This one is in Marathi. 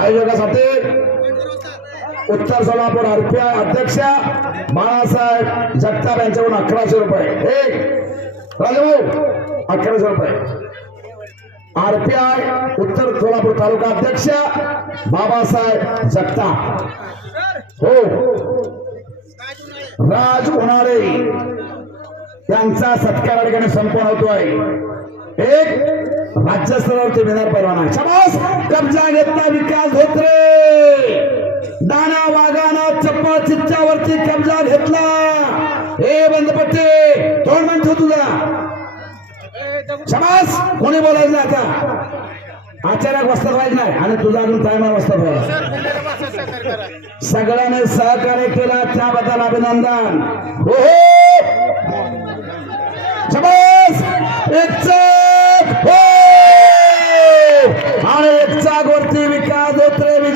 आयोजकासाठी उत्तर सोलापूर आरपीआय अध्यक्ष बाळासाहेब जगताप यांच्याकडून अकराशे रुपये. एक. राजभाऊ अकराशे रुपये. आरपीआय उत्तर सोलापूर तालुका अध्यक्ष बाबासाहेब जगताप. हो. राज उन्हाळे यांचा सत्कार ठिकाणी ठिकाणी संपन्न होतोय. एक. राज्यस्तरावरती मिळणार परवाना. समाज कब्जा घेतला विकास धोत्रे दाना वागाना चप्पा चिच्च्यावरती कब्जा घेतला. हे बंद पट्टे तोंड म्हणतो तुझा. समाज कोणी बोलायचं आता. अचानक वस्त्र पाहिजे नाही. आणि तुझा अजून टाइम वस्त्र पाहिजे सगळ्यांनी सहकार्य केला. त्याबद्दल अभिनंदन. हो समाज शाबास! एक हो आणि